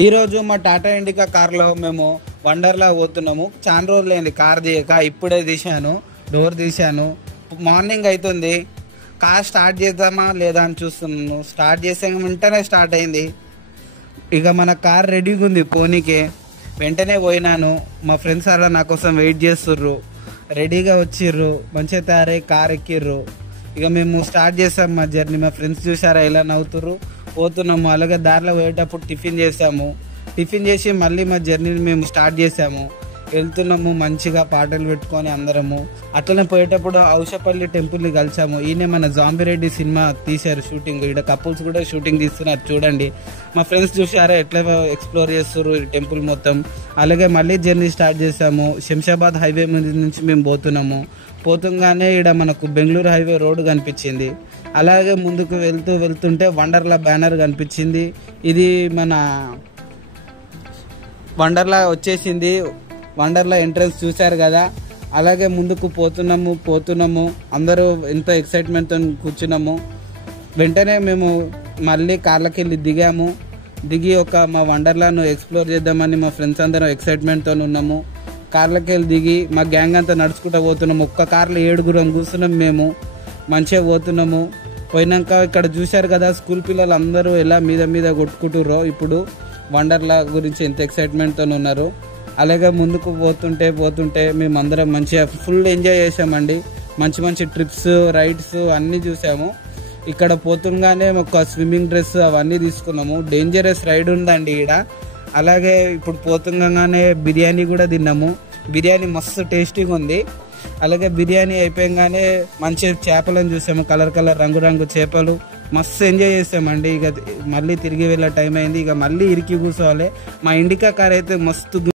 ఈరోజు మా టాటా ఇండికా కార్లో మేము వండర్లా పోతున్నాము. చాలా రోజులైంది కార్ తీయక, ఇప్పుడే తీశాను, డోర్ తీశాను. మార్నింగ్ అవుతుంది, కార్ స్టార్ట్ చేద్దామా లేదా అని చూస్తున్నాను. స్టార్ట్ చేసే వెంటనే స్టార్ట్ అయింది. ఇక మన కార్ రెడీగా ఉంది పోనీకే. వెంటనే పోయినాను. మా ఫ్రెండ్స్ అలా నా కోసం వెయిట్ చేస్తుర్రు, రెడీగా వచ్చిర్రు, మంచిగా తయారై కార్ ఎక్కిర్రు. ఇక మేము స్టార్ట్ చేసాం మా జర్నీ. మా ఫ్రెండ్స్ చూసారా ఎలా నవ్వుతుర్రు. పోతున్నాము. అలాగే దారిలో పోయేటప్పుడు టిఫిన్ చేసాము. టిఫిన్ చేసి మళ్ళీ మా జర్నీని మేము స్టార్ట్ చేసాము. వెళ్తున్నాము మంచిగా పాటలు పెట్టుకొని అందరము. అట్లనే పోయేటప్పుడు ఔషపల్లి టెంపుల్ని కలిసాము. ఈయన మన జాంబిరెడ్డి సినిమా తీశారు షూటింగ్. ఇక్కడ కపుల్స్ కూడా షూటింగ్ తీస్తున్నారు చూడండి. మా ఫ్రెండ్స్ చూసారా ఎట్లా ఎక్స్ప్లోర్ చేస్తున్నారు ఈ టెంపుల్ మొత్తం. అలాగే మళ్ళీ జర్నీ స్టార్ట్ చేసాము. శంషాబాద్ హైవే నుంచి మేము పోతున్నాము. పోతుంగానే ఇక్కడ మనకు బెంగళూరు హైవే రోడ్డు కనిపించింది. అలాగే ముందుకు వెళ్తుంటే వండర్లా బ్యానర్ కనిపించింది. ఇది మన వండర్లా వచ్చేసింది. వండర్లా ఎంట్రన్స్ చూశారు కదా. అలాగే ముందుకు పోతున్నాము అందరూ ఎంతో ఎక్సైట్మెంట్తో కూర్చున్నాము. వెంటనే మేము మళ్ళీ కార్లకి వెళ్ళి దిగి మా వండర్లాను ఎక్స్ప్లోర్ చేద్దామని మా ఫ్రెండ్స్ అందరం ఎక్సైట్మెంట్తో ఉన్నాము. కార్లకి వెళ్ళి దిగి మా గ్యాంగ్ అంతా నడుచుకుంటూ పోతున్నాము. ఒక్క కార్లో 7 కూర్చున్నాం. మేము మంచిగా పోతున్నాము. పోయినాక ఇక్కడ చూశారు కదా స్కూల్ పిల్లలు అందరూ ఎలా మీద కొట్టుకుంటుర్రో. ఇప్పుడు వండర్లా గురించి ఎంత ఎక్సైట్మెంట్తో ఉన్నారు. అలాగే ముందుకు పోతుంటే మేమందరం మంచిగా ఫుల్ ఎంజాయ్ చేసామండి. మంచి ట్రిప్స్, రైడ్స్ అన్నీ చూసాము. ఇక్కడ పోతుండగానే ఒక స్విమ్మింగ్ డ్రెస్ అవన్నీ తీసుకున్నాము. డేంజరస్ రైడ్ ఉందండి ఇక్కడ. అలాగే ఇప్పుడు పోతుండగానే బిర్యానీ కూడా తిన్నాము. బిర్యానీ మస్తు టేస్టీగా ఉంది. అలాగే బిర్యానీ అయిపోయాగానే మంచి చేపలను చూసాము. కలర్ రంగు చేపలు మస్తు ఎంజాయ్ చేసామండి. ఇక మళ్ళీ తిరిగి వెళ్ళే టైం అయింది. ఇక మళ్ళీ ఇరికి కూర్చోవాలి. మా ఇండికా కార్ అయితే మస్తు